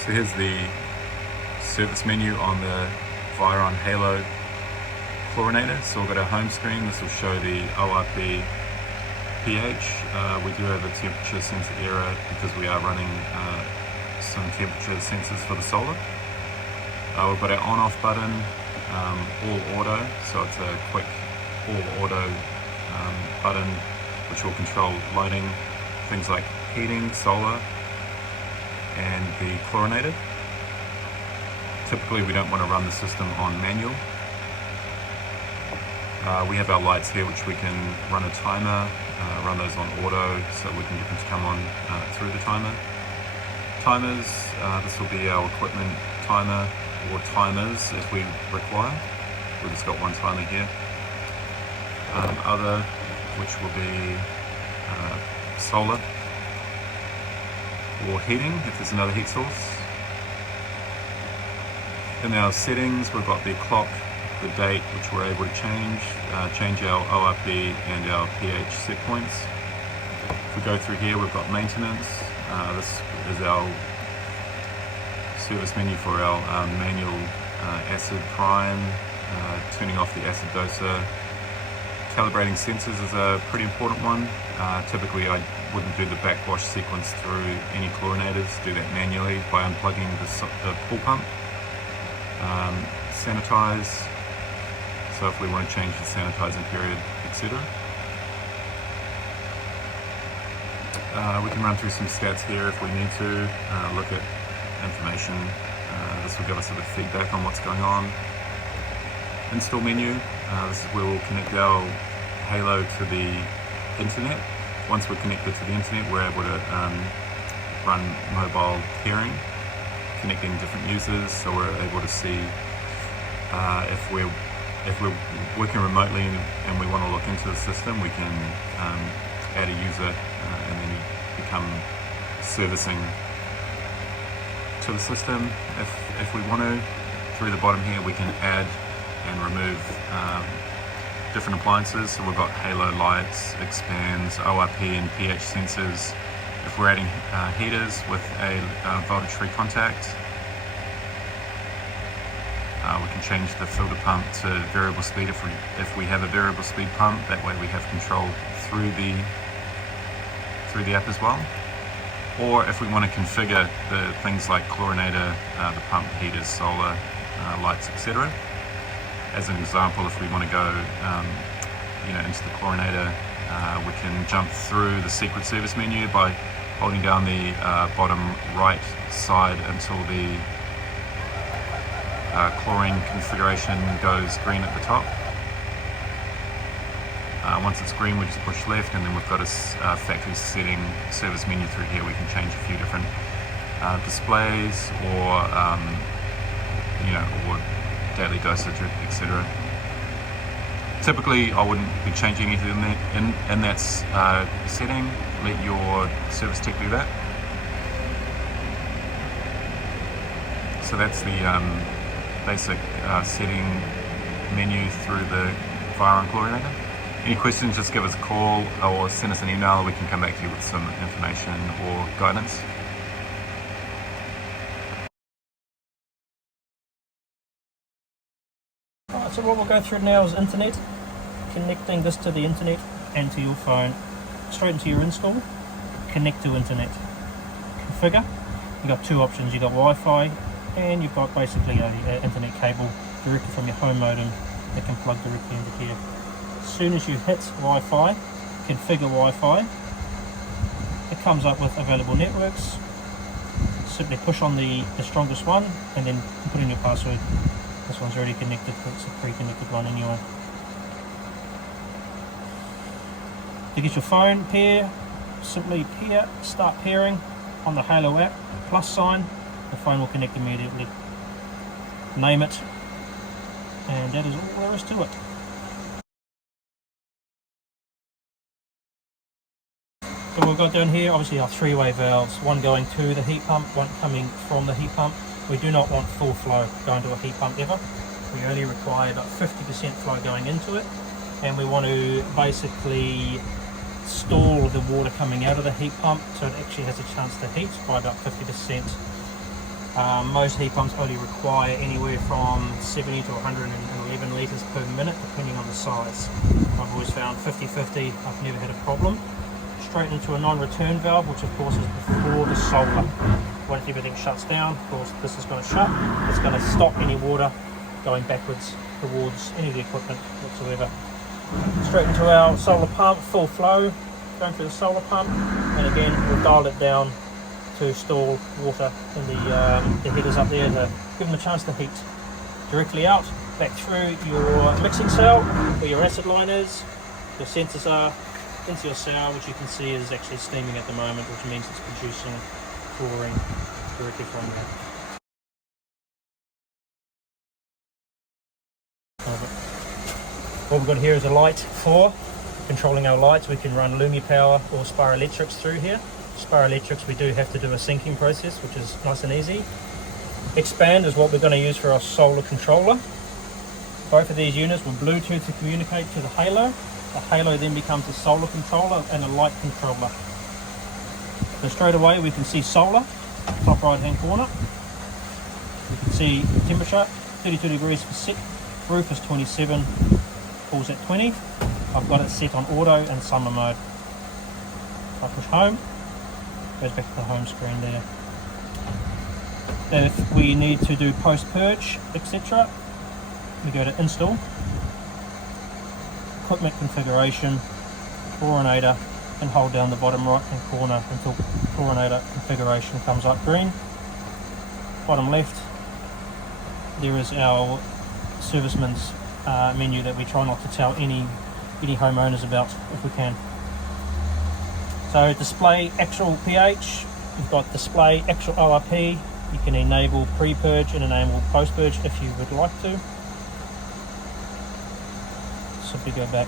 So here's the service menu on the Viron Halo Chlorinator. So we've got our home screen. This will show the ORP PH. We do have a temperature sensor error because we are running some temperature sensors for the solar. We've got our on-off button, all auto, so it's a quick all auto button which will control lighting, things like heating, solar, and the chlorinator. Typically we don't want to run the system on manual. We have our lights here which we can run a timer, run those on auto so we can get them to come on through the timer. Timers, this will be our equipment timer or timers if we require. We've just got one timer here. Other, which will be solar or heating if there's another heat source. In our settings we've got the clock, the date which we're able to change our ORP and our pH set points. If we go through here we've got maintenance. This is our service menu for our manual acid prime, turning off the acid doser. Calibrating sensors is a pretty important one. Typically I wouldn't do the backwash sequence through any chlorinators, do that manually by unplugging the pool pump. Sanitize, so if we want to change the sanitizing period, etc. We can run through some stats here if we need to, look at information. This will give us a bit of feedback on what's going on. Install menu, this is where we'll connect our Halo to the internet. Once we're connected to the internet we're able to run mobile peering, connecting different users, so we're able to see if we're working remotely and we want to look into the system, we can add a user and then become servicing to the system. If we want to, through the bottom here we can add and remove different appliances. So we've got Halo lights, expands, ORP and PH sensors. If we're adding heaters with a voltage-free contact, we can change the filter pump to variable speed if we have a variable speed pump. That way we have control through the app as well. Or if we want to configure the things like chlorinator, the pump, heaters, solar, lights, etc. As an example, if we want to go into the chlorinator, we can jump through the secret service menu by holding down the bottom right side until the chlorine configuration goes green at the top. Once it's green we just push left, and then we've got a factory setting service menu through here. We can change a few different displays or or daily dosage, etc. Typically I wouldn't be changing anything in that setting. Let your service tech do that. So that's the basic setting menu through the Viron Chlorinator. Any questions, just give us a call or send us an email. We can come back to you with some information or guidance. Alright, so what we'll go through now is internet, connecting this to the internet and to your phone, straight into your install, connect to internet. Configure, you've got two options, you've got Wi-Fi and you've got basically an internet cable directly from your home modem that can plug directly into here. As soon as you hit Wi-Fi, configure Wi-Fi, it comes up with available networks. Simply push on the strongest one and then put in your password. This one's already connected, it's a pre-connected one anyway. To get your phone pair, simply pair, start pairing on the Halo app, plus sign, the phone will connect immediately. Name it, and that is all there is to it. So we've got down here obviously our three-way valves, one going to the heat pump, one coming from the heat pump. We do not want full flow going to a heat pump ever. We only require about 50% flow going into it, and we want to basically stall the water coming out of the heat pump so it actually has a chance to heat by about 50%. Most heat pumps only require anywhere from 70 to 111 litres per minute, depending on the size. I've always found 50-50, I've never had a problem. Straight into a non-return valve, which of course is before the solar. Once everything shuts down, of course this is going to shut. It's going to stop any water going backwards towards any of the equipment whatsoever. Straight into our solar pump, full flow, going through the solar pump, and again we'll dial it down to store water in the headers up there to give them a chance to heat. Directly out, back through your mixing cell where your acid line is, your sensors are, into your sour, which you can see is actually steaming at the moment, which means it's producing chlorine directly from there. What we've got here is a light for controlling our lights. We can run Lumi power or Spiroelectrics through here. Spiroelectrics, we do have to do a syncing process, which is nice and easy. Expand is what we're going to use for our solar controller. Both of these units will Bluetooth to communicate to the Halo. The Halo then becomes a solar controller and a light controller. So straight away we can see solar, top right hand corner. We can see temperature, 32 degrees for set, roof is 27, pulls at 20. I've got it set on auto and summer mode. If I push home, goes back to the home screen there. If we need to do post-purge, etc., we go to install, equipment configuration, Chlorinator, and hold down the bottom right hand corner until Chlorinator configuration comes up green. Bottom left, there is our serviceman's menu that we try not to tell any homeowners about if we can. So display actual pH, you've got display actual ORP, you can enable pre-purge and enable post-purge if you would like to. Simply go back.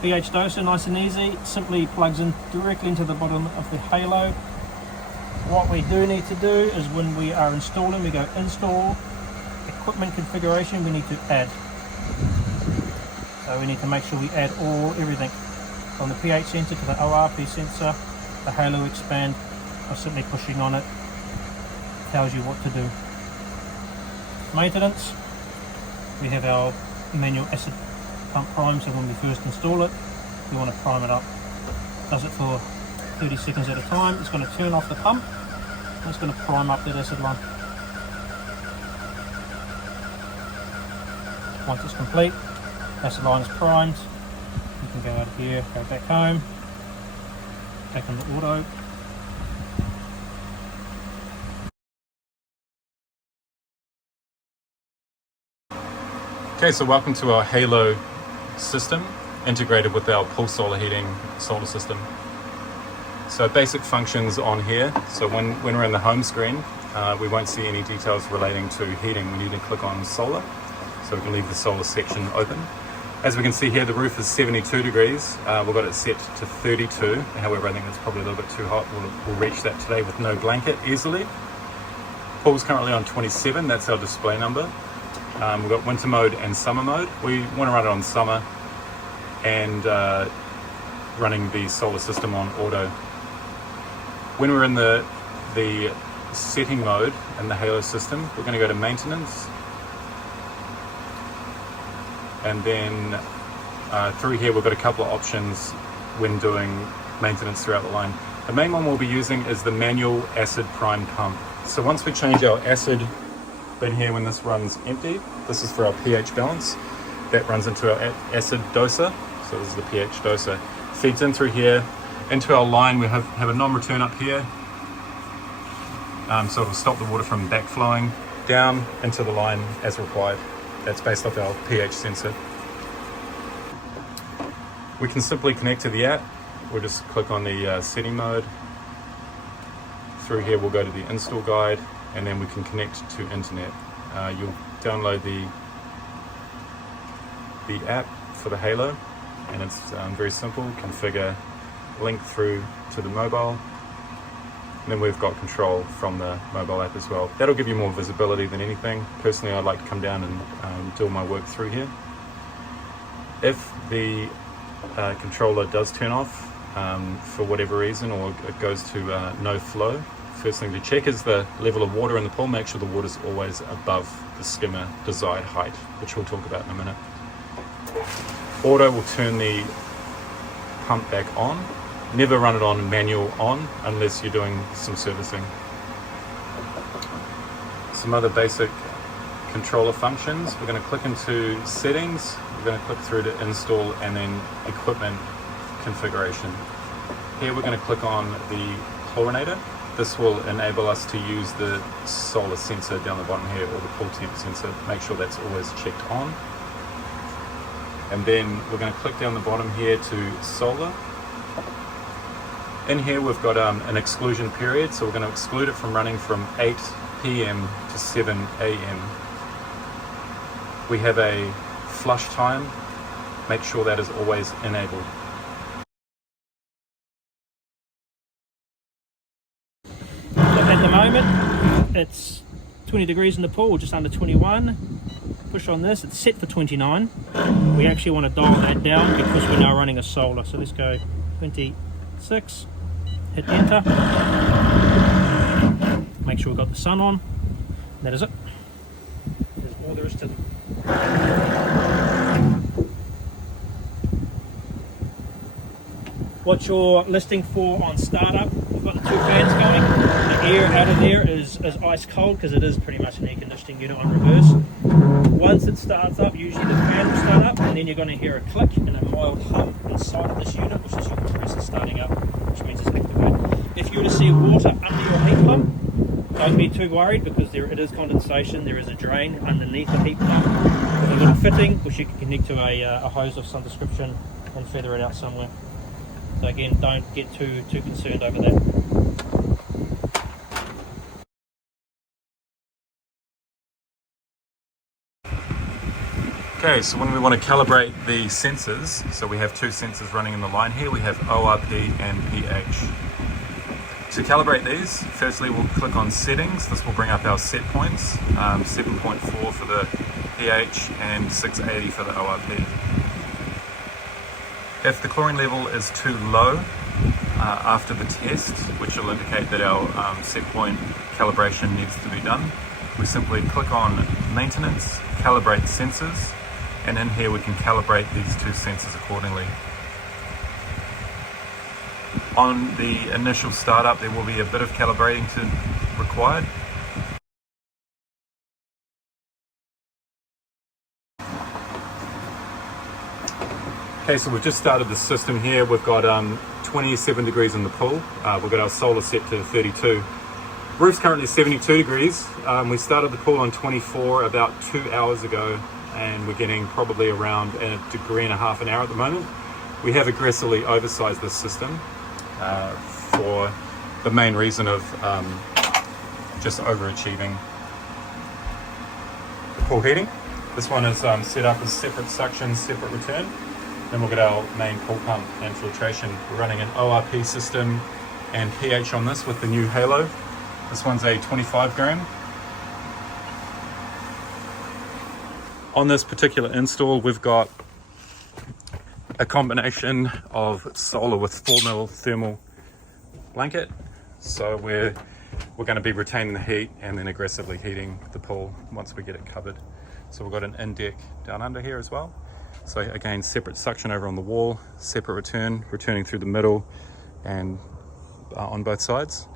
pH doser, nice and easy, simply plugs in directly into the bottom of the Halo. What we do need to do is when we are installing, we go install, equipment configuration, we need to add. So we need to make sure we add everything from the pH sensor to the ORP sensor, the Halo expand, by simply pushing on it, tells you what to do. Maintenance, we have our manual acid pump prime, so when we first install it, you want to prime it up. Does it for 30 seconds at a time. It's going to turn off the pump, and it's going to prime up that acid line. Once it's complete, acid line is primed, you can go out of here, go back home, back on the auto. Okay, so welcome to our Halo system, integrated with our pool solar heating solar system. So basic functions on here. So when we're in the home screen, we won't see any details relating to heating. We need to click on solar, so we can leave the solar section open. As we can see here, the roof is 72 degrees. We've got it set to 32. However, I think that's probably a little bit too hot. We'll reach that today with no blanket easily. Pool's currently on 27, that's our display number. We've got winter mode and summer mode. We want to run it on summer and running the solar system on auto. When we're in the setting mode in the Halo system, we're going to go to maintenance, and then through here we've got a couple of options when doing maintenance throughout the line. The main one we'll be using is the manual acid prime pump. So once we change our acid bin here, when this runs empty, this is for our pH balance, that runs into our acid doser. So this is the pH doser, feeds in through here into our line. We have a non-return up here, so it'll stop the water from backflowing down into the line as required. That's based off our pH sensor. We can simply connect to the app. We'll just click on the setting mode. Through here we'll go to the install guide, and then we can connect to internet. You'll download the app for the Halo, and it's very simple. Configure, link through to the mobile, and then we've got control from the mobile app as well. That'll give you more visibility than anything. Personally, I'd like to come down and do all my work through here. If the controller does turn off, for whatever reason, or it goes to no flow, first thing to check is the level of water in the pool. Make sure the water is always above the skimmer desired height, which we'll talk about in a minute. Auto will turn the pump back on. Never run it on manual on unless you're doing some servicing. Some other basic controller functions. We're going to click into settings, we're going to click through to install, and then equipment configuration. Here we're going to click on the Chlorinator. This will enable us to use the solar sensor down the bottom here, or the pool temp sensor. Make sure that's always checked on. And then we're going to click down the bottom here to solar. In here we've got an exclusion period, so we're going to exclude it from running from 8 p.m. to 7 a.m. We have a flush time. Make sure that is always enabled. At the moment it's 20 degrees in the pool, just under 21. Push on this, it's set for 29. We actually want to dial that down because we're now running a solar. So let's go 26, hit enter. Make sure we've got the sun on. That is it. There's all there is to them. What you're listing for on startup, we've got the 2 fans going. The air out of there is ice cold because it is pretty much an air conditioning unit on reverse. Once it starts up, usually the fan will start up, and then you're going to hear a click and a mild hum inside of this unit, which is your compressor starting up, which means it's activated. If you were to see water under your heat pump, don't be too worried because it is condensation. There is a drain underneath the heat pump with a little fitting which you can connect to a hose of some description and feather it out somewhere. So again, don't get too concerned over that. Okay, so when we want to calibrate the sensors, so we have 2 sensors running in the line here. We have ORP and PH. To calibrate these, firstly we'll click on settings. This will bring up our set points, 7.4 for the pH and 680 for the ORP. If the chlorine level is too low after the test, which will indicate that our set point calibration needs to be done, we simply click on maintenance, calibrate sensors, and in here we can calibrate these 2 sensors accordingly. On the initial startup, there will be a bit of calibrating required. Okay, so we've just started the system here. We've got 27 degrees in the pool. We've got our solar set to 32. Roof's currently 72 degrees. We started the pool on 24 about 2 hours ago, and we're getting probably around 1.5 degrees an hour at the moment. We have aggressively oversized this system for the main reason of just overachieving the pool heating. This one is set up as separate suction, separate return. Then we'll get our main pool pump and filtration. We're running an ORP system and pH on this with the new Halo. This one's a 25 gram. On this particular install, we've got a combination of solar with 4mm thermal blanket. So we're going to be retaining the heat and then aggressively heating the pool once we get it covered. So we've got an in-deck down under here as well. So again, separate suction over on the wall, separate returning through the middle and on both sides.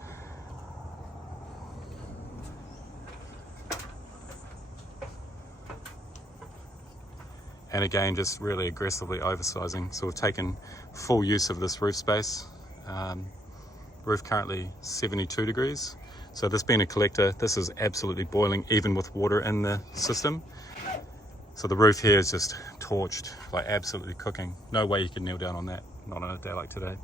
And again, just really aggressively oversizing. So we've taken full use of this roof space. Roof currently 72 degrees. So this being a collector, this is absolutely boiling even with water in the system. So the roof here is just torched, like absolutely cooking. No way you can kneel down on that, not on a day like today.